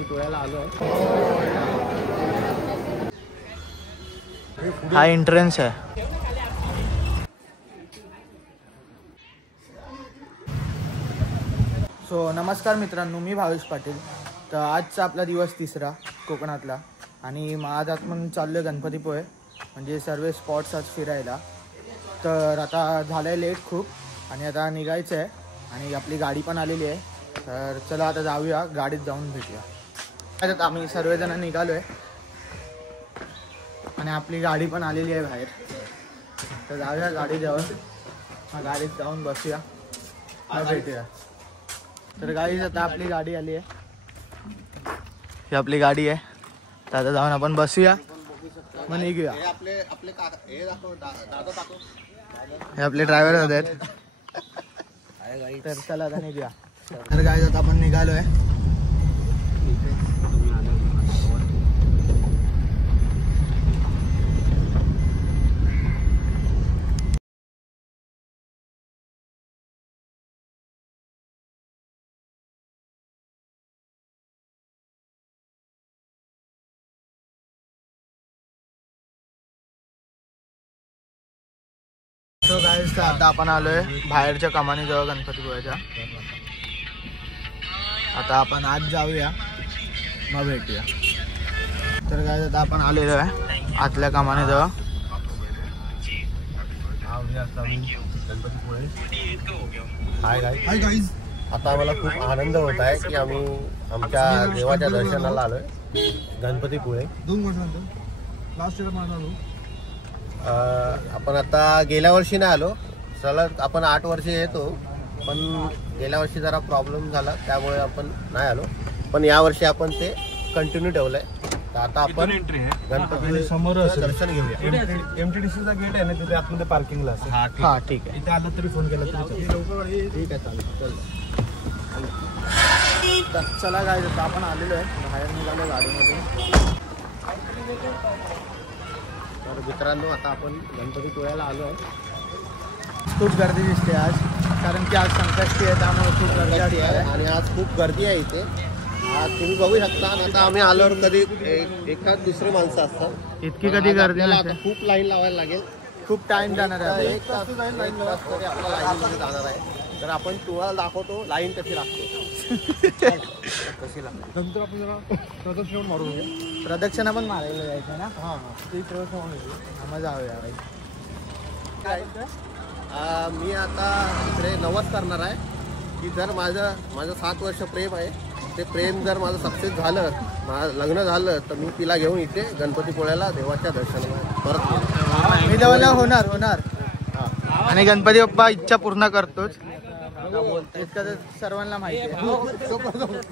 गणपतीपुळ्याला आलो. हा एंट्रन्स आहे. सो नमस्कार मित्रांनो, मी भावेश पाटील. तर आजचा आपला दिवस तिसरा कोकणातला आणि आज आपण चाललो गणपतीपुळे, म्हणजे सर्व स्पॉट्स आज फिरायला. तर आता झालं आहे लेट खूप आणि आता निघायचं आहे आणि आपली गाडी पण आलेली आहे. तर चला आता जाऊया, गाडीत जाऊन भेटूया. आता आम्ही सर्वजण निघालो आहे आणि आपली गाडी पण आलेली आहे बाहेर. तर जाऊया गाडीजवळ, गाडीत जाऊन बसूया, भेटूया. तर गाडीच आता आपली गाडी आली आहे, ही आपली गाडी आहे. तर आता जाऊन आपण बसूया, मग निघूया. हे आपले ड्रायव्हर होते. तर चला आता निघूया. तर गाडीत आता आपण निघालो आहे. सो गाईज, आता आपण आलोय बाहेरच्या कमानीजवळ गणपतीपुळ्याच्या. आता आपण आज जाऊया, मग भेटूया. तर गाईज आता आपण आलेलो आहे आतल्या कमानीजवळ. गणपतीपुळे. Hi guys. आता आम्हाला खूप आनंद होत आहे की आम्ही आमच्या देवाच्या दर्शनाला आलोय गणपतीपुळे. 2 वर्षानंतर लास्ट इयर आलो. आपण आता गेल्या वर्षी नाही आलो, सलग आपण 8 वर्षे येतो, पण गेल्या वर्षी जरा प्रॉब्लेम झाला त्यामुळे आपण नाही आलो. पण यावर्षी आपण ते कंटिन्यू ठेवलंय. तर आता आपण गणपती समोर दर्शन घेऊया. MTDCचा गेट आहे ना, तिथे आतमध्ये पार्किंगला असेल. हा ठीक आहे. इथे आलं तरी फोन केला तरी ठीक आहे, चालेल. चला गाईज, आता आपण आलेलो आहे, बाहेर निघालो गाडीमध्ये. तर मित्रांनो, आता आपण गणपतीपुळ्याला आलो आहे. खूप गर्दी दिसते आज, कारण की आज संकष्टी आहे, त्यामुळे खूप गर्दी आहे आणि आज खूप गर्दी आहे इथे. आज तुम्ही बघू शकता. आता आम्ही आल्यावर कधी एखाद दुसरी माणसं असतात, इतकी कधी गर्दी आता खूप लाईन लावायला लागेल. खूप टाइम जाणार आहे. 1 तास तरी आपल्याला लाईनमध्ये जाणार आहे. तर आपण तुम्हाला दाखवतो लाईन कशी लागते. कशी लागते नंतर आपण जरा प्रदक्षिणा मारू. प्रदक्षिणा पण मारायला जायचं ना. हां ती प्रदक्षिणा मग जाऊया. मी आता इकडे नवस करणार आहे की जर माझं 7 वर्ष प्रेम आहे, ते प्रेम जर माझं सक्सेस झालं, माझं लग्न झालं, तर मी तिला घेऊन इथे गणपतीपुळ्याला देवाच्या दर्शनाला परत मी देवाला होणार. आणि गणपती बाप्पा इच्छा पूर्ण करतोच, इतकं सर्वांना माहिती आहे.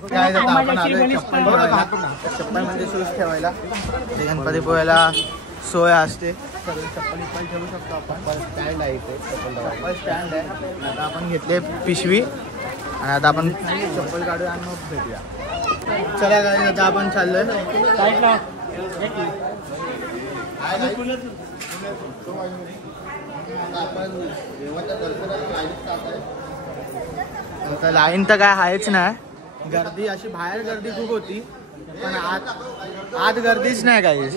काय जातं आपण आलोय चप्पल म्हणजे शूज ठेवायला. ते गणपतीपुळ्याला सोय असते, चप्पल ठेवू शकतो आपण. स्टँड आहे इथे, चप्पल स्टँड आहे. आता आपण घेतले पिशवी आणि आता आपण चप्पल काढूया आणि मग भेटूया. चला काय, आता आपण चाललोय. लाईन तर काय आहेच नाही. गर्दी अशी बाहेर गर्दी खूप होती, पण आत गर्दीच नाही काही.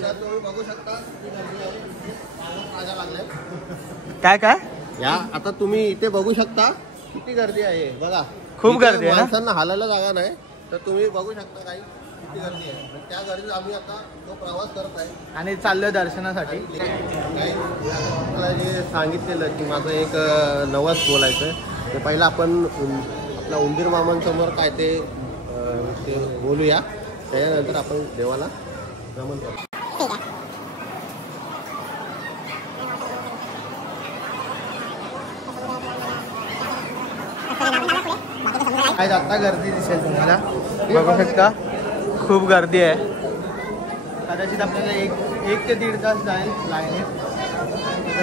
काय या आता तुम्ही इथे बघू शकता किती गर्दी आहे. बघा, खूप गर्दी आहे. माणसांना हालायला जागा नाही, तर तुम्ही बघू शकता काही किती गर्दी आहे. त्या गर्दीत आम्ही आता तो प्रवास करत आहे आणि चाललोय दर्शनासाठी. मला जे सांगितलेलं की माझं एक नवस बोलायचं, ते पहिलं आपण आपल्या उंदीर मामांसमोर काय ते बोलूया, त्याच्यानंतर आपण देवाला नमन करू. आज आता गर्दी दिसेल तुम्हाला, बघू शकता खूप गर्दी आहे. कदाचित आपल्याला एक ते 1.5 तास जाईल लाईनीत.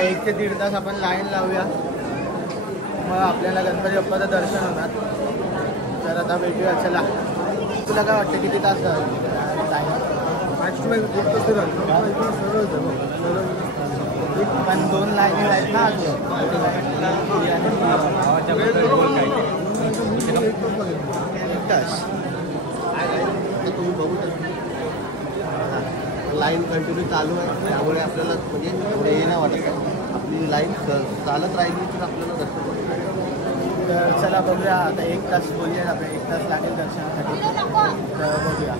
1 ते 1.5 तास आपण लाईन लावूया, मग आपल्याला गणपती बाप्पाचं दर्शन होणार. तर आता भेटूया. चला, तुला काय वाटतं किती तास जाईल पण 2 लाईनी आहेत ना अजून. आता तुम्ही बघू शकता लाईन कंटिन्यू चालू आहे, त्यामुळे आपल्याला म्हणजे एवढे हे नाही वाटत आहे. आपली लाईन चालत राहिली तर आपल्याला दर्शन होतं. तर चला बघूया, आता 1 तास बोलले आपल्या 1 तास लागेल दर्शनासाठी. तर बघूया.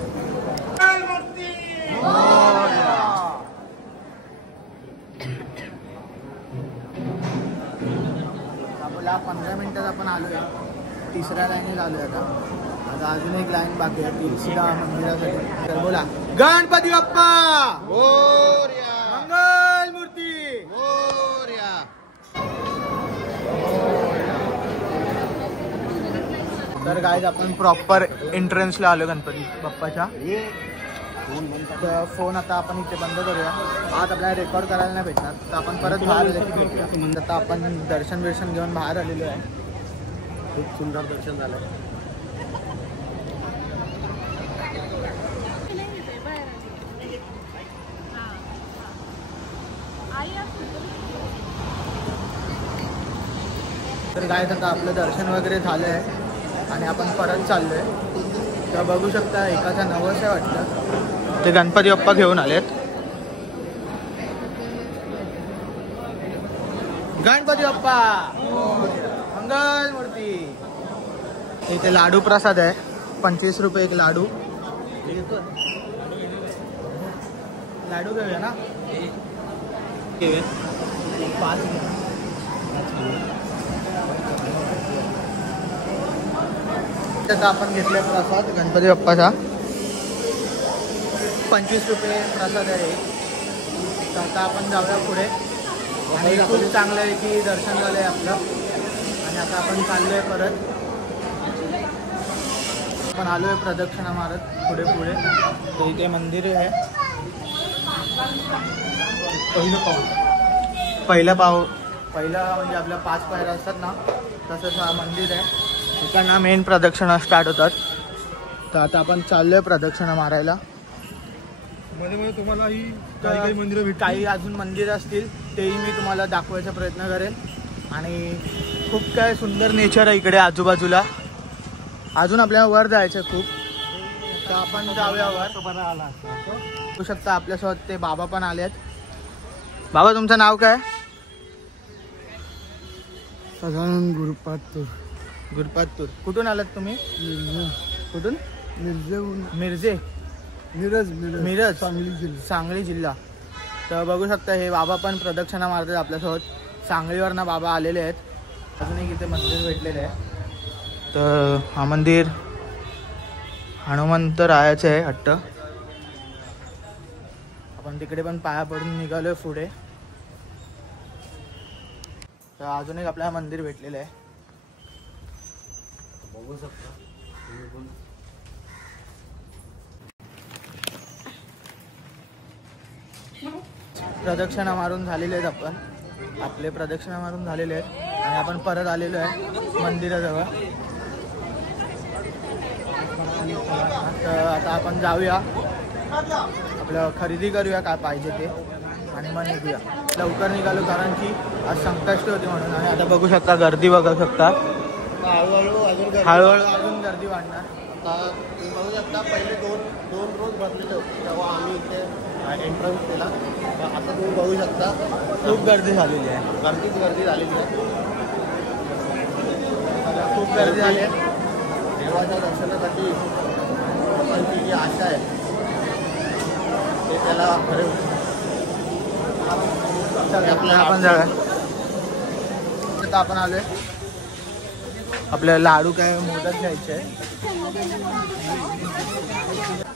आपला 15 मिनिटात आपण आलो आहे, 3ऱ्या लाईनीत आलो आहे. आता अजून एक लाईन बाकी आहे तुळशीला मंदिरासाठी. तर बोला गणपती बाप्पा मोरया, मंगल मूर्ती मोरया. तर गाईज आपण प्रॉपर एंट्रन्सला आलो गणपती बाप्पाच्या. तर फोन आता आपण इथे बंद करूया, आज आपल्याला रेकॉर्ड करायला नाही भेटणार, तर आपण परत बाहेर आले की भेटूया. आता आपण दर्शन घेऊन बाहेर आलेलो आहे. खूप सुंदर दर्शन झालं. तर गाईज आता आपलं दर्शन वगैरे झालं आहे आणि आपण परत चाललो आहे. तर बघू शकता एकाचा नवस आहे वाटतं, ते गणपती बाप्पा घेऊन आलेत. गणपती बाप्पा मंगल मूर्ती. इथे लाडू प्रसाद आहे, 25 रुपये एक लाडू. लाडू घेऊया ना, 5 आता आपण घेतले प्रसाद गणपती बाप्पाचा, 25 रुपये प्रसाद आहे. तर आता आपण जाऊया पुढे आणि खूप चांगलं आहे की दर्शन झालं आहे आपलं. आणि आता आपण चाललो आहे परत, आपण आलो आहे प्रदक्षिणा मारत पुढे पुढे. तर इथे मंदिर आहे, पहिला म्हणजे आपल्या 5 पायऱ्या असतात ना, तसंच हा मंदिर आहे. इकडनं मेन प्रदक्षिणा स्टार्ट होतात. तर आता आपण चाललोय प्रदक्षिणा मारायला. मध्ये मध्ये तुम्हाला ही काही मंदिरं, काही अजून मंदिरं असतील तेही मी तुम्हाला दाखवायचा प्रयत्न करेन. आणि खूप काय सुंदर नेचर आहे इकडे आजूबाजूला. अजून आपल्याला वर जायचं खूप, तर आपण जाऊया वर. बघू शकता आपल्यासोबत ते बाबा पण आलेत. बाबा तुमचं नाव काय? सदानंद गुरुपातूर. गुरुपातूर. कुठून आलात तुम्ही? कुठून? मिरजे. मिरज सांगली जिल्हा. तर बघू शकता हे बाबा पण प्रदक्षिणा मारतात आपल्यासोबत. सांगलीवरनं बाबा आलेले आहेत. अजून एक इथे मंदिर भेटलेलं आहे. तर हा मंदिर हनुमंत रायाचं आहे हट्ट. आपण तिकडे पण पाया पडून निघालोय पुढे. तर अजून एक आपल्याला मंदिर भेटलेलं आहे, बघू शकता. प्रदक्षिणा मारून झालेले आहेत आपण. आपले प्रदक्षिणा मारून झालेले आहेत आणि आपण परत आलेलो आहे मंदिराजवळ. तर आता आपण जाऊया, आपलं खरेदी करूया काय पाहिजे ते आणि मग निघूया. लवकर निघालो कारण की आज संकष्टी होती म्हणून. आणि आता बघू शकता गर्दी बघू शकता, हळूहळू अजून गर्दी वाढणार. आता तुम्ही बघू शकता पहिले दोन रोज भरलेले होते तेव्हा आम्ही इथे एंट्रन्स केला. आता तुम्ही बघू शकता खूप गर्दी झालेली आहे. गर्दी झालेली आहे. खूप गर्दी झाली आहे. देवाच्या दर्शनासाठी लोकांची जी आशा आहे ते त्याला खरे आपण जाऊया. आता आपण आलोय, आपल्याला लाडू काय मोदक घ्यायचे आहे.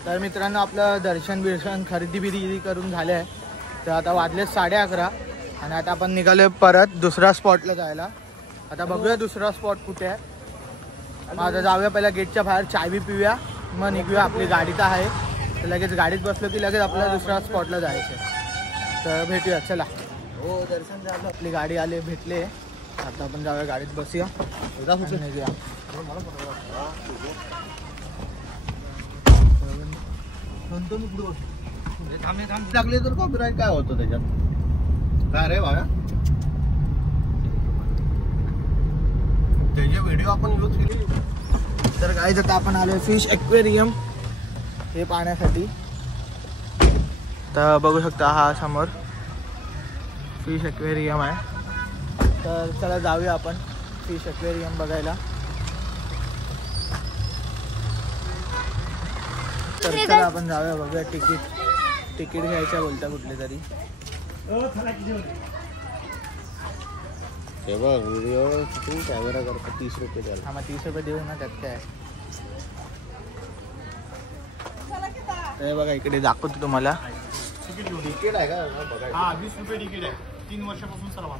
तर मित्रांनो आपलं दर्शन खरेदी करून झाले आहे. तर आता वाजले 11:30 आणि आता आपण निघालोय परत दुसऱ्या स्पॉटला जायला. आता बघूया दुसरा स्पॉट कुठे आहे. मग आता जाऊया पहिला गेटच्या बाहेर, चाय बी पिऊया, मग निघूया. आपली गाडी तर आहे, तर लगेच गाडीत बसलो की लगेच आपल्याला दुसऱ्या स्पॉटला जायचं. तर भेटूया, चला. हो दर्शन झालं, आपली गाडी आले भेटले. आता आपण जाऊया गाडीत बसूया, निघूया. लागले तर कॉपीराइट काय होतं त्याच्यात? काय रे बाबा, त्याचे व्हिडिओ आपण यूज केले. तर गाईज आता आपण आलोय फिश एक्वेरियम. हे पाहण्यासाठी. तर बघू शकता हा समोर फिश एक्वेरियम आहे. तर चला जाऊया आपण फिश एक्वेरियम बघायला. तर चला आपण जाऊया बघूया. तिकीट घ्यायचं बोलता कुठले तरी. व्हिडिओ कॅमेरा करता 30 रुपये द्याल. हा मग 30 रुपये देऊ ना, त्यात काय. तर बघा इकडे दाखवतो तुम्हाला. तिकीट आहे का बघा. हा 20 रुपये तिकीट आहे. 3 वर्षापासून सर्व.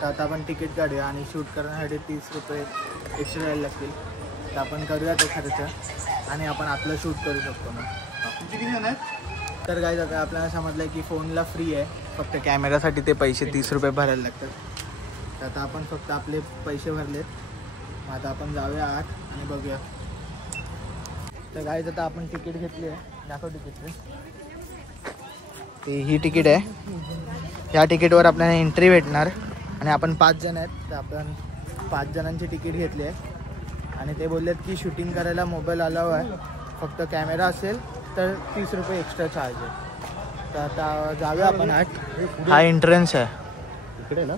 तर आता आपण तिकीट काढूया आणि शूट करण्यासाठी 30 रुपये एक्स्ट्रा द्यायला लागतील. तर आपण करूया तो खर्च आणि आपण आपलं शूट करू शकतो ना. तुमचे किती जण आहेत? तर काय आता आपल्याला समजलं की फोनला फ्री आहे, फक्त कॅमेरासाठी ते पैसे 30 रुपये भरायला लागतात. तर आता आपण फक्त आपले पैसे भरलेत. मग आता आपण जाऊया आत आणि बघूया. तर काय आता आपण तिकीट घेतली आहे. दाखव तिकीट. ते ही तिकीट आहे. या तिकीटवर आपल्याला एंट्री भेटणार आणि आपण 5 जण आहेत. तर आपण 5 जणांची तिकीट घेतली आहे आणि ते बोललेत की शूटिंग करायला मोबाईल अलाव आहे, फक्त कॅमेरा असेल तर 30 रुपये एक्स्ट्रा चार्ज आहे. तर आता जाऊया आपण आत. हा एंट्रन्स आहे इकडे ना.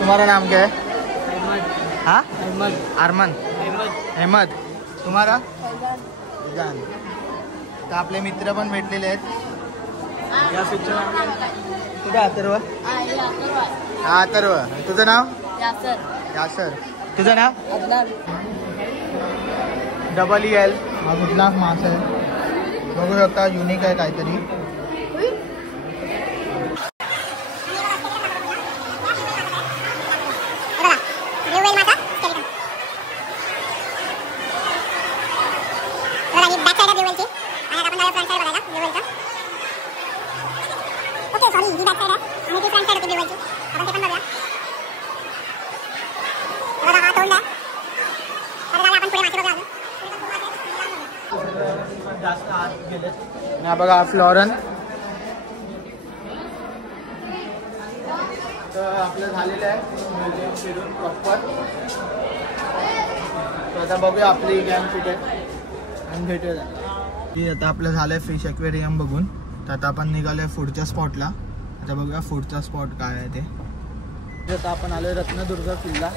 तुम्हारा नाम क्या है? हाँ अरमान अहमद. तुम्हारा? जान. तर आपले मित्र पण भेटलेले आहेत. या पिक्चर कुठे अथर्व? हा अथर्व. तुझं नाव? यासर. तुझं नाव? EEL. हा कुठला मास आहे बघू शकता. युनिक आहे काहीतरी. हा बघा फ्लॉरन. तर आपलं झालेलं आहे फिरून प्रॉपर. तर आता बघूया आपली गॅम कुठे आणि भेटूया. आता आपलं झालं आहे फिश एक्वेरियम बघून. तर आता आपण निघालो आहे पुढच्या स्पॉटला. आता बघूया पुढचा स्पॉट काय आहे ते. आता आपण आलो रत्नदुर्ग किल्ला.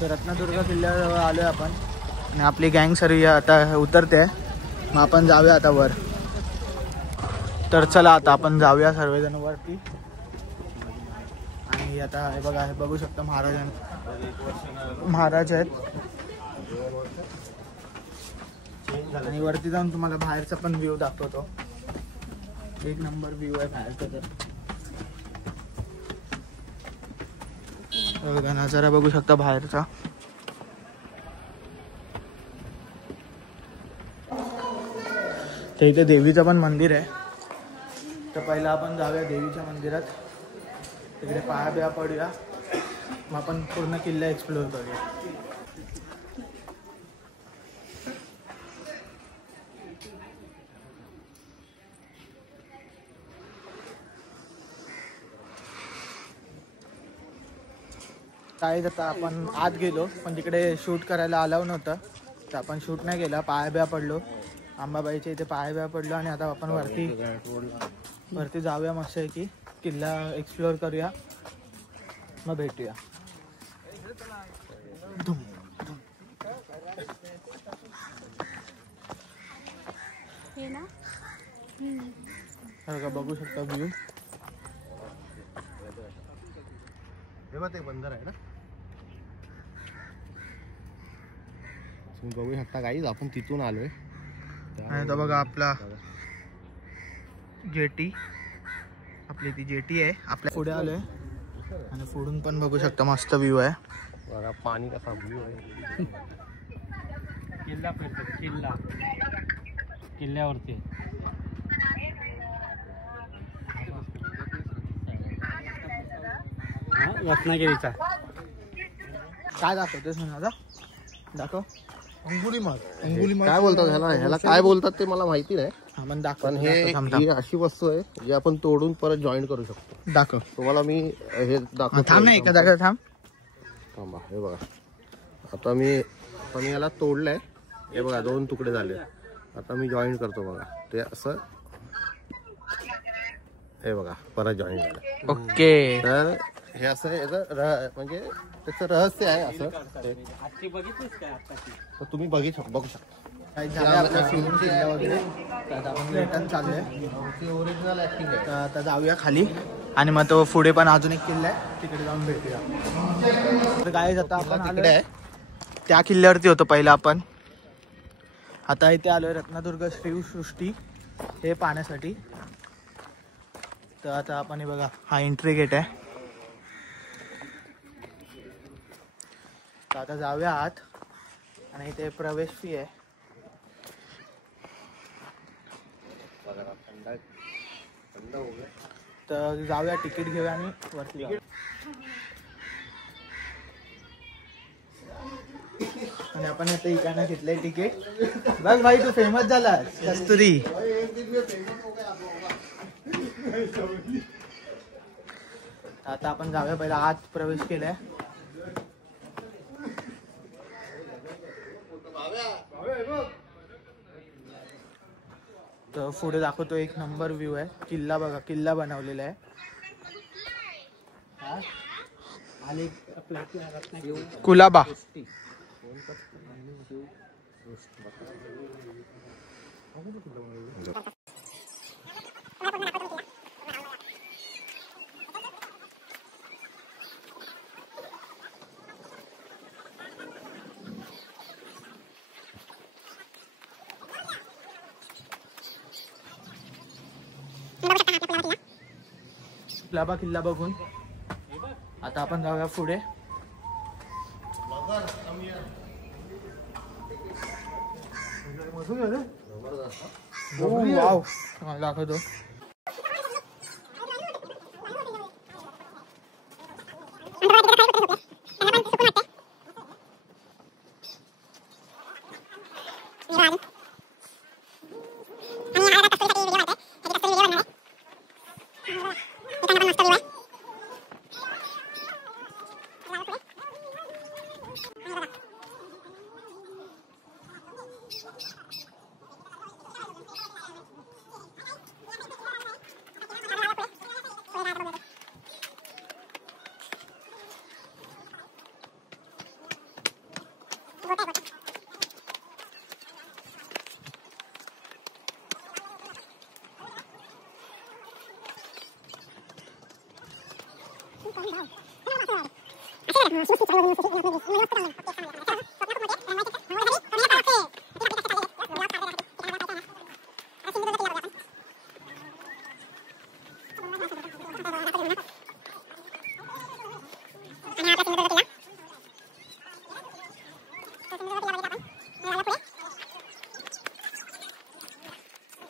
तर रत्नदुर्ग किल्ल्यावर आलो आहे आपण आणि आपली गँग सर्व आता उतरते आहे. मग आपण जाऊया आता वर. तर चला आता आपण जाऊया सर्वजण वरती. आणि आता हे बघा, हे बघू शकता महाराज आहेत. आणि वरती जाऊन तुम्हाला बाहेरचा पण व्ह्यू दाखवतो. एक नंबर व्ह्यू आहे बाहेरचा. तर बघा नजारा बघू शकता बाहेरचा. तर इथे देवीचं पण मंदिर आहे. तर पहिला आपण जाऊया देवीच्या मंदिरात. तिकडे पाया बिया पडूया. मग आपण पूर्ण किल्ला एक्सप्लोअर करूया. काय आता आपण आत गेलो पण तिकडे शूट करायला अलाव नव्हतं, तर आपण शूट नाही केला. पाया पडलो अंबाबाईच्या इथे, पाया पडलो आणि आता आपण वरती जाऊया. मस्त आहे की किल्ला एक्सप्लोअर करूया, मग भेटूया. का बघू शकता व्ह्यू. ते बंदर आहे ना, तुम्ही बघू शकता गाईज. आपण तिथून आलोय आणि आता बघा आपला जेटी, आपली ती जेटी आहे. आपल्या पुढे आलोय आणि पुढून पण बघू शकता मस्त व्ह्यू आहे बघा. पाणी कसा व्ह्यू आहे. किल्ला फिरतो, किल्ल्यावरती रत्नागिरीचा. काय दाखवतोस म्हणून आता दाखव. अंगुली मार काय बोलतात ह्याला काय बोलतात ते मला माहिती नाही. आपण दाखव. पण ही अशी वस्तू आहे जी आपण तोडून परत जॉईन करू शकतो. दाखव तुम्हाला मी हे दाखवतो. थांब नाही एका थांब. थांबा. हे बघा, आता मी याला तोडलंय. हे बघा 2 तुकडे झाले. आता मी जॉईन करतो बघा. ते असं हे बघा परत जॉईन झालं. ओके. तर हे असं याचं म्हणजे त्याचं रहस्य आहे असं ते. तर तुम्ही बघू शकता. रिटर्न चाललंय. ओरिजिनल ऍक्टिंग आहे. आता जाऊया खाली आणि मग तो पुढे पण अजून एक किल्ला आहे, तिकडे जाऊन भेटूया. तर काय आता आपण तिकडे आहे त्या किल्ल्यावरती होतो पहिला आपण. आता इथे आलोय रत्नदुर्ग श्रीसृष्टी हे पाहण्यासाठी. तर आता आपण हे बघा, हा एंट्री गेट आहे. तर आता जाऊया आत आणि इथे प्रवेश फी आहे. तर जाऊया, तिकीट घेऊया आणि वरती जाऊया. आणि आपण आता इकडनं घेतलंय तिकीट. बस भाई तू फेमस झालास कस्तुरी. आता आपण जाऊया, पहिला आत प्रवेश केलाय. तर पुढे दाखवतो, एक नंबर व्ह्यू आहे. किल्ला बघा, किल्ला बनवलेला आहे. कुलाबा. कुलाबा किल्ला बघून आता आपण जाऊया पुढे. वाव, दाखवतो.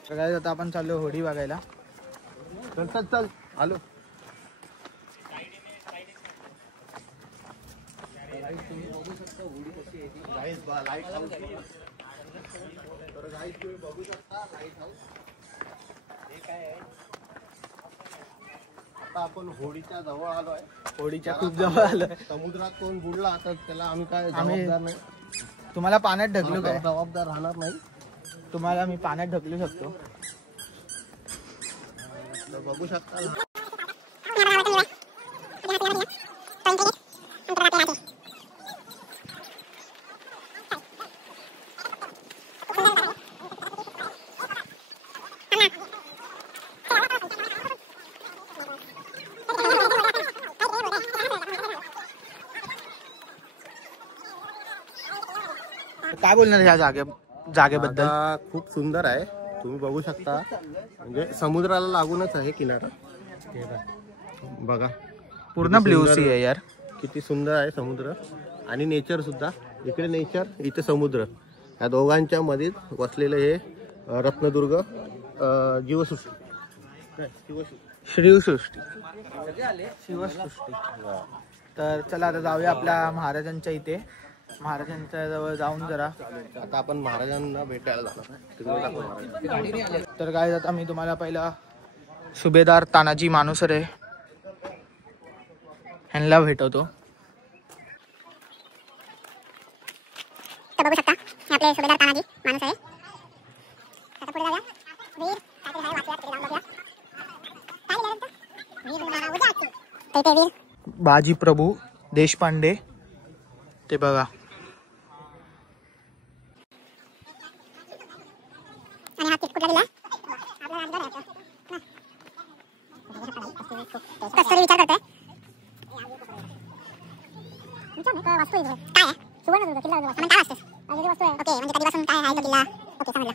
काय आता आपण चाललो होडी बघायला. चल आलो. Light house. तर गाईस तुम्ही बघू शकता लाईट हाऊस. हे काय आहे, आता आपण होडीच्या जवळ आलोय. होडीच्या खूप जवळ आलोय. समुद्रात कोण बुडला तर त्याला आम्ही काय आम्ही जबाबदार नाही. तुम्हाला पाण्यात ढकलू काय? जबाबदार राहणार नाही. तुम्हाला मी पाण्यात ढकलू शकतो. तर बघू शकता. काय बोलणार ह्या जागेबद्दल? जागा खूप सुंदर आहे. तुम्ही बघू शकता. म्हणजे समुद्राला लागूनच आहे किनारा. बघा पूर्ण ब्ल्यू सी आहे यार. किती सुंदर आहे समुद्र आणि नेचर सुद्धा. इकडे नेचर, इथे समुद्र. या दोघांच्या मध्ये वसलेलं हे रत्नदुर्ग शिवसृष्टी. तर चला आता जाऊया आपल्या महाराजांच्या इथे. महाराजांच्या जवळ जाऊन जरा आता आपण महाराजांना भेटायला जाणार. तर काय आता मी तुम्हाला पहिला सुभेदार तानाजी मानुसरे ह्यांना भेटवतो. बघू शकता आपले सुभेदार तानाजी मानुसरे. आता पुढे जाऊया. वीर काहीतरी आहे वाचूया, तिकडे जाऊन बघूया. काय लिहिलं वीर वीर बाजी प्रभू देशपांडे. ते बघा. आणि हा कुठला दिला आपला राजगड आहे. कस्तुरी विचार करतोय. वस्तू काय आहे? सुवर्णदुर्ग किल्ला. आपण काय असते वस्तू आहे. ओके, म्हणजे कधीपासून काय आहे तो किल्ला. ओके, समजलं.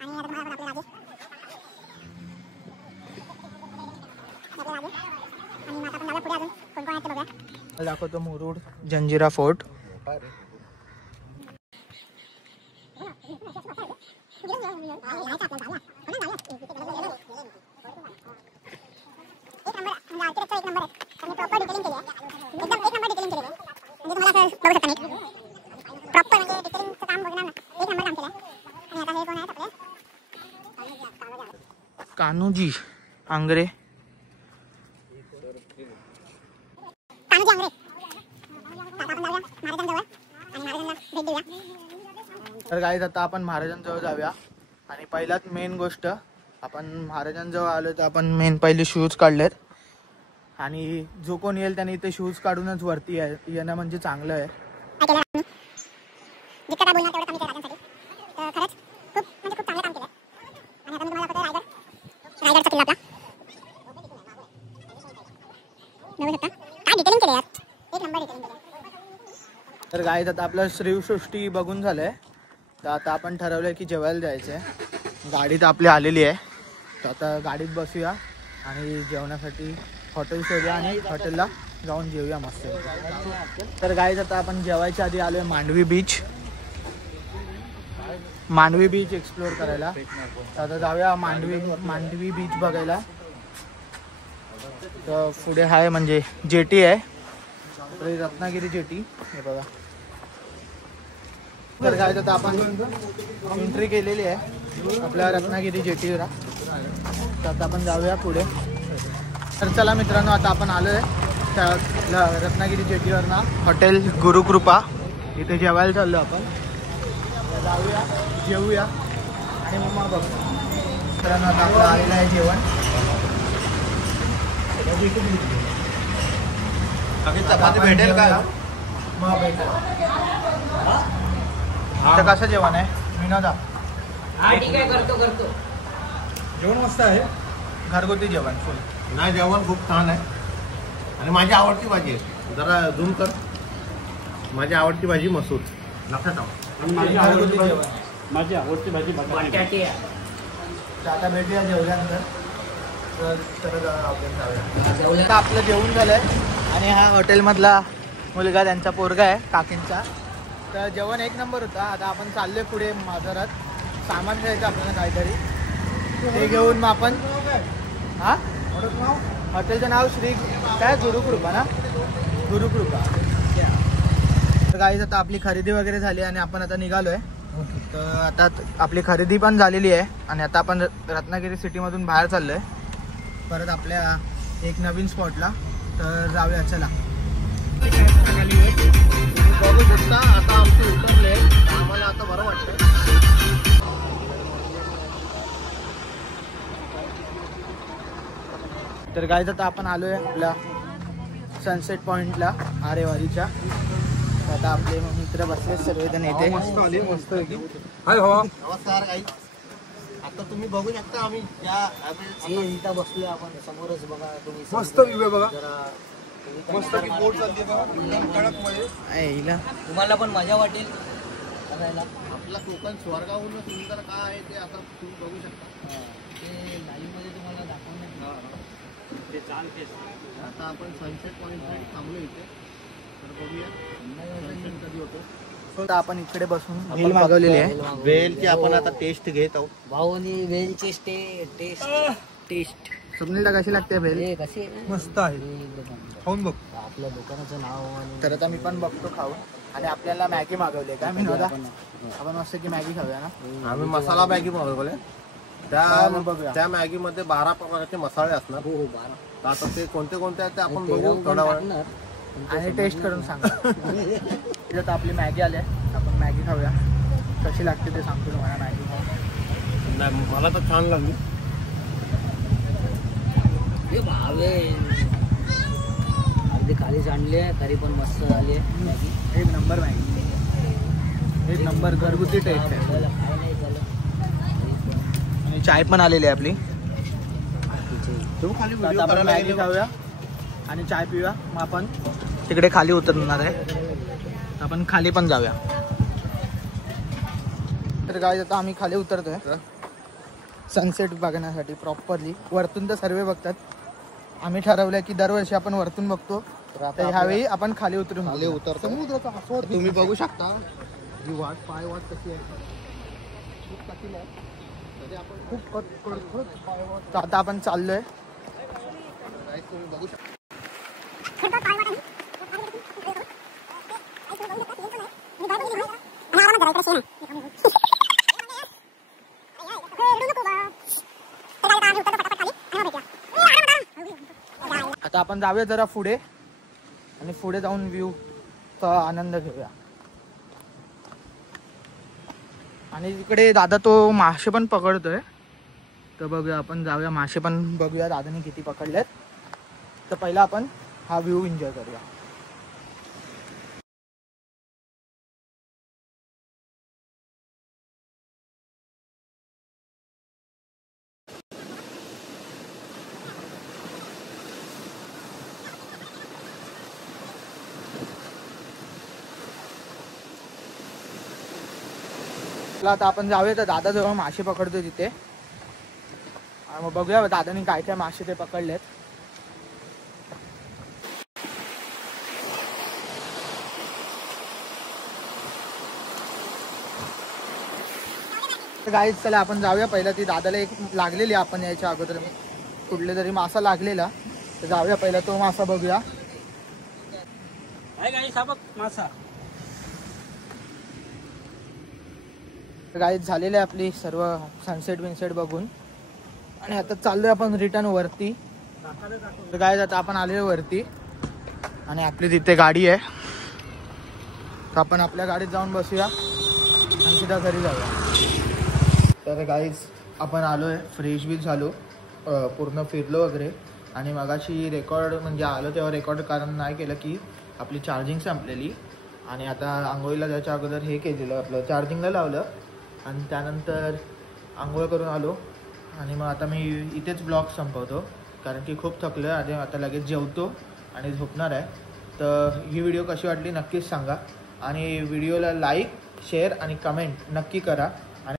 आणि आता तुम्हाला आपले राजे आणि मग आपण जाऊया पुढे. अजून कोण कोण आहे ते बघूया. दाखवतो मुरुड जंजिरा फोर्ट. कान्होजी आंग्रे. तर गाईज आता आपण महाराजांजवळ जाऊया. आणि पहिलाच मेन गोष्ट, आपण महाराजांजवळ आलो तर आपण मेन पहिले शूज काढलेत. आणि जो कोण येईल त्याने इथे शूज काढूनच वरती येणं म्हणजे चांगलं आहे. तर गाईज आता आपलं श्रीसृष्टी बघून झालंय. तर आता आपण ठरवलंय की जेवायला जायचंय. गाडी तर आपली आलेली आहे. तर आता गाडीत बसूया आणि जेवणासाठी हॉटेल शोधूया आणि हॉटेलला जाऊन जेवूया मस्त. तर गाईज आता आपण जेवायच्या आधी आलोय Mandvi beach. Mandvi beach explore करायला. तर आता जाऊया मांडवी बीच बघायला. तर पुढे आहे म्हणजे जेटी आहे, रत्नागिरी जेटी. हे बघा. तर काय आता आपण एंट्री केलेली आहे आपल्या रत्नागिरी जेटीवर. तर आता आपण जाऊया पुढे. तर चला मित्रांनो, आता आपण आलोय त्या रत्नागिरी जेटीवर ना हॉटेल गुरुकृपा. इथे जेवायला चाललो आपण. जाऊया, जेवूया आणि मग बघू. मित्रांनो आता आपलं आलेलं आहे जेवण. चपाती भेटेल का? मग भेटेल. तर कसं जेवण आहे विनोदा? ठीक आहे, करतो. जेवण मस्त आहे. घरगुती जेवण फुल. नाही, जेवण खूप छान आहे. आणि माझी आवडती भाजी आहे. जरा झूम कर. माझी आवडती भाजी मसूर. लक्षात ठेवा. घरगुती जेवण. माझी आवडती भाजी बटाटे. आता भेटूया जेवल्यानंतर. तर आता आपलं जेवण झालंय. आणि हा हॉटेलमधला मुलगा त्यांचा पोरगा आहे काकींचा. तर जेवण एक नंबर होता. आता आपण चाललोय पुढे बाजारात. सामान घ्यायचं आपल्याला काहीतरी. ते घेऊन मग आपण हा हॉटेलचं नाव श्री काय गुरुकृपा ना. गुरुकृपा. तर गाईज आता आपली खरेदी वगैरे झाली आणि आपण आता निघालोय. तर आता आपली खरेदी पण झालेली आहे आणि आता आपण रत्नागिरी सिटीमधून बाहेर चाललोय परत आपल्या एक नवीन स्पॉटला. तर जाऊया चला. बघू शकता आता आमचे उतरले, आम्हाला आता बरं वाटतंय. तर गाईज आता आपण आलोय आपल्या सनसेट पॉइंटला आरेवारीच्या. आता आपले मित्र बसले सर्वजण येते. मस्त नमस्कार गाईज. आता तुम्ही बघू शकता आम्ही इथं बसलोय आपण समोरच बघा तुम्ही. मस्त व्ह्यू बघा. मस्त बोट चालते बघा कडक मध्ये. तुम्हाला पण मजा वाटेल बघायला. आपला कोकण स्वर्गाहून सुंदर काय आहे ते आता तुम्ही बघू शकता. ते लाईव्ह मध्ये तुम्हाला दाखवणार ते चालते. आता आपण सनसेट पॉइंट थांबलो इथे. तर बघूया सनसेट कधी होतो. आता आपण इकडे बसून भेल मागवलेली आहे. वेलची आपण आता टेस्ट घेत आहोत. भाऊनी वेलची टेस्ट स्वप्नीलला कशी लागते भेल? कशी मस्त आहे. खाऊन बघ. आपल्या दुकानाचं नाव आणि तर आता मी पण बघतो खाऊ. आणि आपल्याला मॅगी मागवली काय मी नव्हता. आपण मस्त की मॅगी खाऊया ना. आम्ही मसाला मॅगी मागवले. त्या मॅगी मध्ये 12 प्रकारचे मसाले असणार. हो 12. आता ते कोणते कोणते आहेत ते आपण बघू थोडा वेळ आणि टेस्ट करून सांगा. आता आपली मॅगी आली आहे. आपण मॅगी खाऊया. कशी लागते ते सांगतो तुम्हाला मॅगी खाऊन. नाही मला तर छान लागली. हे भावे अगदी खाली सांडली आहे तरी पण मस्त झाली आहे मॅगी. एक नंबर मॅगी. एक नंबर घरगुती टेस्ट आहे. आणि चाय पण आलेली आहे आपली. आता आपण मॅगी खाऊया आणि चाय पिऊया. मग आपण तिकडे खाली उतरणार आहे. आपण खाली पण जाऊया. तर काय आता आम्ही खाली उतरतोय सनसेट बघण्यासाठी प्रॉपरली. वरतून तर सर्व बघतात. आम्ही ठरवलंय की दरवर्षी आपण वरतून बघतो. तर ह्यावेळी आपण खाली उतरून उतरतो. समुद्राचा आस्वाद तुम्ही बघू शकता जी वाट पाय वाट कशी आहे. खूप कठीण आहे. तरी आपण खूप तर आता आपण चाललोय. तुम्ही बघू शकता. आता आपण जाऊया जरा पुढे आणि पुढे जाऊन व्ह्यूचा आनंद घेऊया. आणि इकडे दादा तो मासे पण पकडतोय. तर बघूया आपण जाऊया मासे पण बघूया दादाने किती पकडलेत. तर पहिला आपण हा व्ह्यू एन्जॉय करूया. आता आपण जाऊया. तर दादा जेव्हा मासे पकडतोय तिथे मग बघूया दादाने काय काय मासे ते पकडलेत. तर गाईज चला आपण जाऊया. पहिला ती दादाला एक लागलेली आपण यायच्या अगोदर कुठले तरी मासा लागलेला. तर जाऊया पहिला तो मासा बघूया. मासा गाईज झालेली आहे आपली सर्व सनसेट विनसेट बघून. आणि आता चाललोय आपण रिटर्न वरती. तर गाईज आता आपण आलेलो वरती आणि आपली तिथे गाडी आहे. तर आपण आपल्या गाडीत जाऊन बसूया आणि सीधा घरी जाऊया. तर गाईज आपण आलोय. फ्रेश बी झालो. पूर्ण फिरलो वगैरे. आणि मगाशी रेकॉर्ड म्हणजे आलो तेव्हा रेकॉर्ड कारण नाही केलं की आपली चार्जिंग संपलेली. आणि आता आंघोळीला जायच्या अगोदर हे केलेलं आपलं चार्जिंगला लावलं. आणि त्यानंतर आंघोळ करून आलो. आणि मग आता मी इथेच ब्लॉग संपवतो कारण की खूप थकलो आहे. आणि आता लगेच जेवतो आणि झोपणार आहे. तर ही व्हिडिओ कशी वाटली नक्कीच सांगा. आणि व्हिडिओला लाईक शेअर आणि कमेंट नक्की करा.